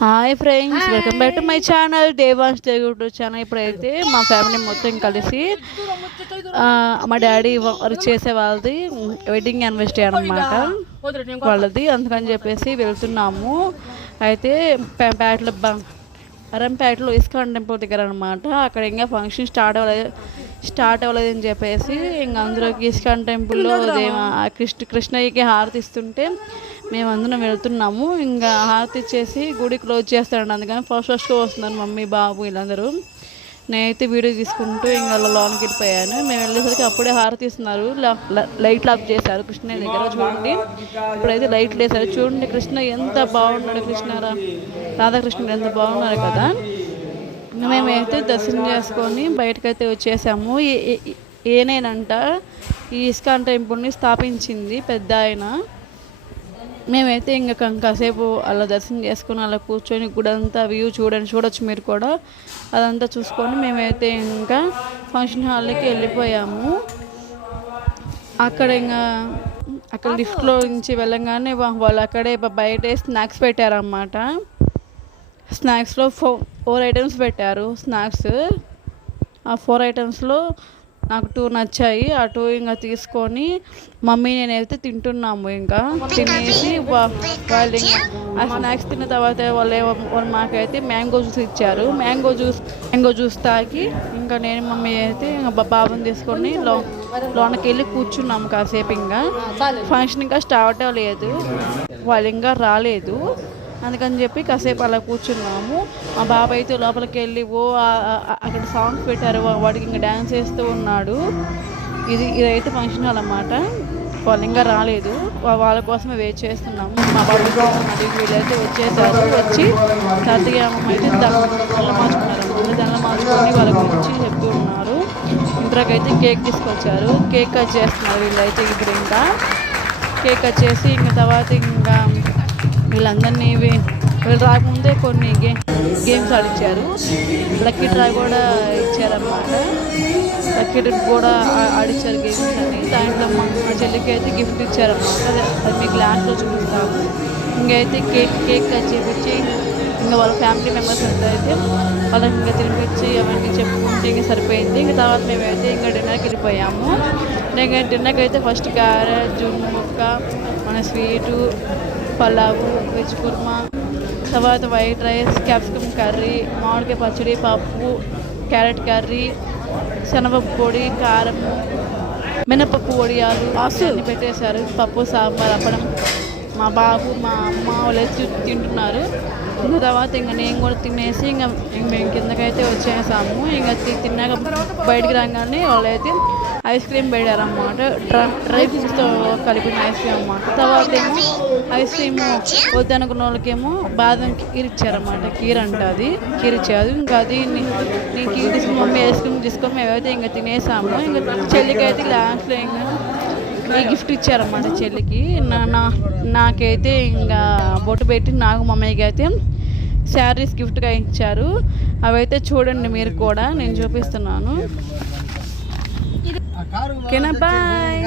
Hi friends welcome back to my channel Devan's Telugu channel ఇప్పుడైతే మా family మొత్తం కలిసి మా డాడీ చేసే వాళ్ళది వెడ్డింగ్ యానివర్సరీ అనమాట వాళ్ళది. అందుకని చెప్పేసి వెళ్తున్నాము. అయితే పేటలో బ- అరంపేటలో ఇస్కాన్ టెంపుల్ దగ్గర అనమాట అక్కడ ఇంకా ఫంక్షన్ స్టార్ట్ అవ్వలేదు. స్టార్ట్ అవ్వలేదు అని చెప్పేసి ఇంకా అందులోకి ఇస్కాన్ టెంపుల్లో కృష్ణ కృష్ణయ్యకి హారతి ఇస్తుంటే మేము అందరం వెళ్తున్నాము. ఇంకా హారతి ఇచ్చేసి గుడి క్లోజ్ చేస్తాడు అందుకని ఫస్ట్ ఫస్ట్గా వస్తున్నారు మమ్మీ బాబు వీళ్ళందరూ. నేనైతే వీడియో తీసుకుంటూ ఇంకా లోనికి వెళ్ళిపోయాను. మేము వెళ్ళేసరికి అప్పుడే హారతి ఇస్తున్నారు లైట్లు ఆఫ్ చేశారు కృష్ణయ్య దగ్గర చూడండి. ఇప్పుడైతే లైట్లు వేశారు. చూడండి కృష్ణ ఎంత బాగున్నాడు కృష్ణ రాధాకృష్ణుడు ఎంత బాగున్నారు కదా. అయితే దర్శనం చేసుకొని బయటకైతే వచ్చేసాము. ఏ- ఏనేనంట ఈ ఇస్కాన్ టెంపుల్ని స్థాపించింది పెద్ద ఆయన. మేమైతే ఇంకా కాసేపు అలా దర్శనం చేసుకుని అలా కూర్చొని గుడంతా వ్యూ చూడండి చూడొచ్చు మీరు కూడా. అదంతా చూసుకొని మేమైతే ఇంకా ఫంక్షన్ హాల్కి వెళ్ళిపోయాము. అక్కడ ఇంకా అక్కడ లిఫ్ట్లో నుంచి వెళ్ళంగానే వాళ్ళు అక్కడే బయటే స్నాక్స్ పెట్టారన్నమాట. స్నాక్స్లో ఫో ఫోర్ ఐటమ్స్ పెట్టారు. స్నాక్స్ ఆ ఫోర్ ఐటమ్స్లో నాకు టూ నచ్చాయి. ఆ టూ ఇంకా తీసుకొని మమ్మీ నేనైతే తింటున్నాము ఇంకా తినేసి వాళ్ళు ఇంకా ఆ స్నాక్స్ తిన్న తర్వాత వాళ్ళు వాళ్ళు మాకైతే మ్యాంగో జ్యూస్ ఇచ్చారు. మ్యాంగో జ్యూస్ మ్యాంగో జ్యూస్ తాగి ఇంకా నేను మమ్మీ అయితే ఇంకా బాబుని తీసుకొని లో లోనకి వెళ్ళి కూర్చున్నాము కాసేపు ఇంకా ఫంక్షన్ ఇంకా స్టార్ట్ అవ్వలేదు. వాళ్ళు ఇంకా రాలేదు. అందుకని చెప్పి కాసేపు అలా కూర్చున్నాము. మా బాబాయ్ అయితే లోపలికి వెళ్ళి ఓ అక్కడ సాంగ్స్ పెట్టారు వాడికి ఇంకా డ్యాన్స్ వేస్తూ ఉన్నాడు. ఇది ఇదైతే ఫంక్షన్ హాల్ అన్నమాట. వాళ్ళు ఇంకా రాలేదు. వాళ్ళ కోసమే వెయిట్ చేస్తున్నాము. మా బాబాయ్ అది వీళ్ళైతే వచ్చేసారు. వచ్చి తాతయ్య అమ్మమ్మ అయితే దండ మార్చుకున్నారు దండలు మార్చుకొని వాళ్ళ గురించి చెప్తూ ఉన్నారు. ఇంట్లోకైతే కేక్ తీసుకొచ్చారు. కేక్ కట్ చేస్తున్నారు వీళ్ళైతే ఇప్పుడు ఇంకా. కేక్ కట్ చేసి ఇంకా తర్వాత ఇంకా వీళ్ళందరినీ వీళ్ళు రాకముందే కొన్ని గే గేమ్స్ ఆడించారు లక్కీ డ్రా కూడా ఇచ్చారన్నమాట. లక్కీ డ్రా కూడా ఆడిచ్చారు ఆడించారు గేమ్స్ అని దాంట్లో మా చెల్లికి అయితే గిఫ్ట్ ఇచ్చారన్నమాట. అది అది మీకు లాస్ట్లో చూపిస్తాము. ఇంకైతే కేక్ కేక్ కట్ చేపించి ఇంకా వాళ్ళ ఫ్యామిలీ మెంబర్స్ అంతా అయితే వాళ్ళకి ఇంకా తినిపించి అవన్నీ చెప్పుకుంటే ఇంకా సరిపోయింది. ఇంకా తర్వాత మేమైతే ఇంకా డిన్నర్కి వెళ్ళిపోయాము. ఇంకా డిన్నర్కి అయితే ఫస్ట్ క్యారెట్ జున్ను ముక్క మన స్వీటు పలావు వెజ్ కుర్మా తర్వాత వైట్ రైస్ క్యాప్సికమ్ కర్రీ మామిడికాయ పచ్చడి పప్పు క్యారెట్ కర్రీ శనగపప్పు పొడి కారం మినపప్పు వడియాలు అన్నీ పెట్టేశారు. పప్పు సాంబార్ అప్పడం. మా బాబు మా అమ్మ వాళ్ళు తింటున్నారు. తిన్న తర్వాత ఇంకా నేను కూడా తినేసి ఇంకా మేము కిందకైతే వచ్చేసాము. ఇంకా తిన్నాక బయటికి రాగానే వాళ్ళైతే ఐస్ క్రీమ్ పెట్టారన్నమాట డ్రై డ్రై ఫ్రూట్స్తో కలిపిన ఐస్ క్రీమ్ అన్నమాట. తర్వాత ఏమో ఐస్ క్రీమ్ వద్దనుకున్న వాళ్ళకేమో బాదం కీర్ ఇచ్చారన్నమాట. కీర్ అంట అది. కీర్ ఇచ్చారు. ఇంకా అది నీ- నేను కీర్ తీసుకుని మమ్మీ ఐస్ క్రీమ్ తీసుకొని మేమైతే ఇంకా తినేసాము. ఇంకా చెల్లికి అయితే లాస్ట్లో ఇంకా ఈ గిఫ్ట్ ఇచ్చారన్నమాట చెల్లికి. నా నా నాకైతే ఇంకా బొట్టు పెట్టి నాకు మమ్మీకి అయితే శారీస్ గిఫ్ట్గా ఇచ్చారు. అవైతే చూడండి మీరు కూడా నేను చూపిస్తున్నాను. ఓకేనా బాయ్